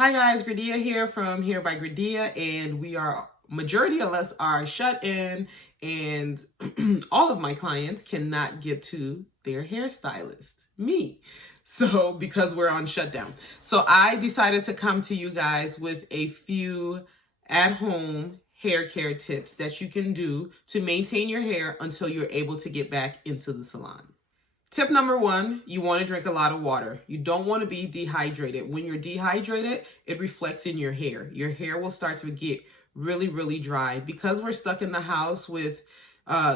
Hi guys, Gradia here from Hair by Gradia, and majority of us are shut in, and all of my clients cannot get to their hairstylist, me. So because we're on shutdown. So I decided to come to you guys with a few at-home hair care tips that you can do to maintain your hair until you're able to get back into the salon. Tip number one, you want to drink a lot of water. You don't want to be dehydrated. When you're dehydrated, it reflects in your hair. Your hair will start to get really, really dry. Because we're stuck in the house with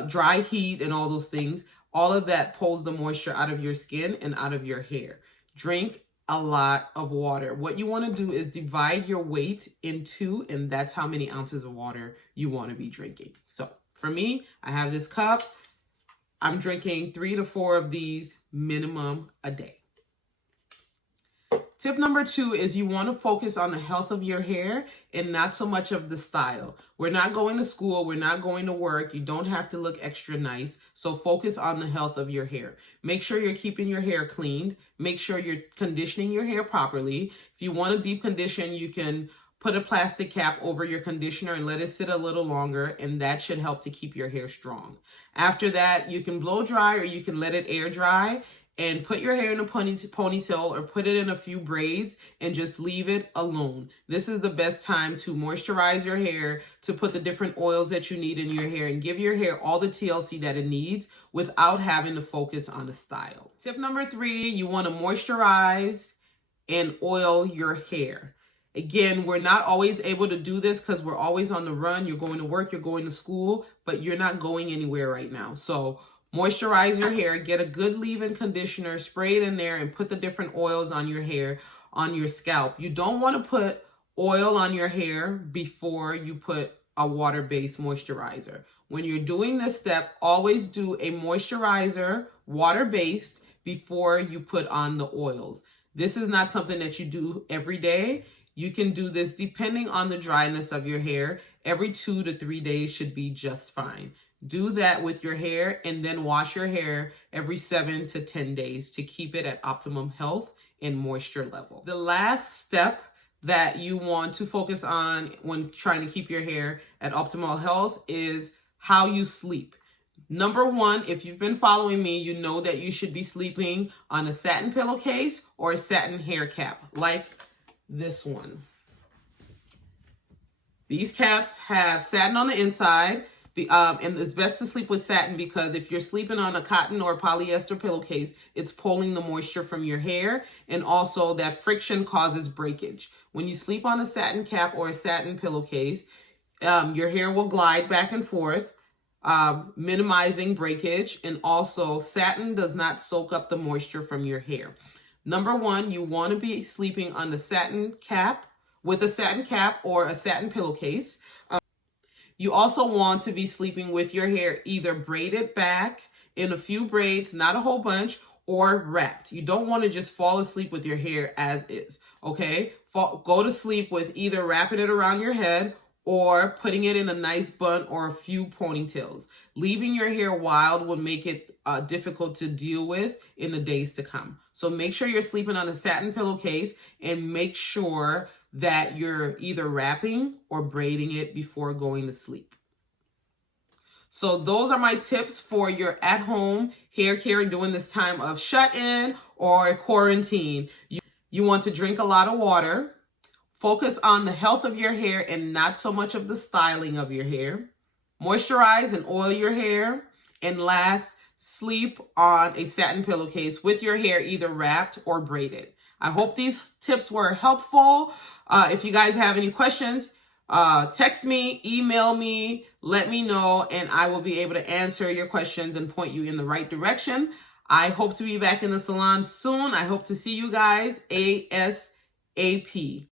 dry heat and all those things, all of that pulls the moisture out of your skin and out of your hair. Drink a lot of water. What you want to do is divide your weight in two, and that's how many ounces of water you want to be drinking. So for me, I have this cup. I'm drinking 3 to 4 of these minimum a day. Tip number 2 is you want to focus on the health of your hair and not so much of the style. We're not going to school. We're not going to work. You don't have to look extra nice. So focus on the health of your hair. Make sure you're keeping your hair cleaned. Make sure you're conditioning your hair properly. If you want a deep condition, you can put a plastic cap over your conditioner and let it sit a little longer, and that should help to keep your hair strong. After that, you can blow dry or you can let it air dry and put your hair in a ponytail or put it in a few braids and just leave it alone. This is the best time to moisturize your hair, to put the different oils that you need in your hair and give your hair all the TLC that it needs without having to focus on the style. Tip number 3, you want to moisturize and oil your hair. Again, we're not always able to do this because we're always on the run. You're going to work, you're going to school, but you're not going anywhere right now. So moisturize your hair, get a good leave-in conditioner, spray it in there, and put the different oils on your hair, on your scalp. You don't want to put oil on your hair before you put a water-based moisturizer. When you're doing this step, always do a moisturizer, water-based, before you put on the oils. This is not something that you do every day. You can do this depending on the dryness of your hair. Every 2 to 3 days should be just fine. Do that with your hair and then wash your hair every 7 to 10 days to keep it at optimum health and moisture level. The last step that you want to focus on when trying to keep your hair at optimal health is how you sleep. Number 1, if you've been following me, you know that you should be sleeping on a satin pillowcase or a satin hair cap, like this one. These caps have satin on the inside, and it's best to sleep with satin because if you're sleeping on a cotton or polyester pillowcase, it's pulling the moisture from your hair, and also that friction causes breakage. When you sleep on a satin cap or a satin pillowcase, your hair will glide back and forth, minimizing breakage, and also satin does not soak up the moisture from your hair. Number 1, you want to be sleeping on the satin cap with a satin cap or a satin pillowcase. You also want to be sleeping with your hair either braided back in a few braids, not a whole bunch, or wrapped. You don't want to just fall asleep with your hair as is, okay? Go to sleep with either wrapping it around your head or putting it in a nice bun or a few ponytails. Leaving your hair wild will make it difficult to deal with in the days to come. So make sure you're sleeping on a satin pillowcase and make sure that you're either wrapping or braiding it before going to sleep. So those are my tips for your at-home hair care during this time of shut-in or quarantine. You want to drink a lot of water. Focus on the health of your hair and not so much of the styling of your hair. Moisturize and oil your hair. And last, sleep on a satin pillowcase with your hair either wrapped or braided. I hope these tips were helpful. If you guys have any questions, text me, email me, let me know, and I will be able to answer your questions and point you in the right direction. I hope to be back in the salon soon. I hope to see you guys ASAP.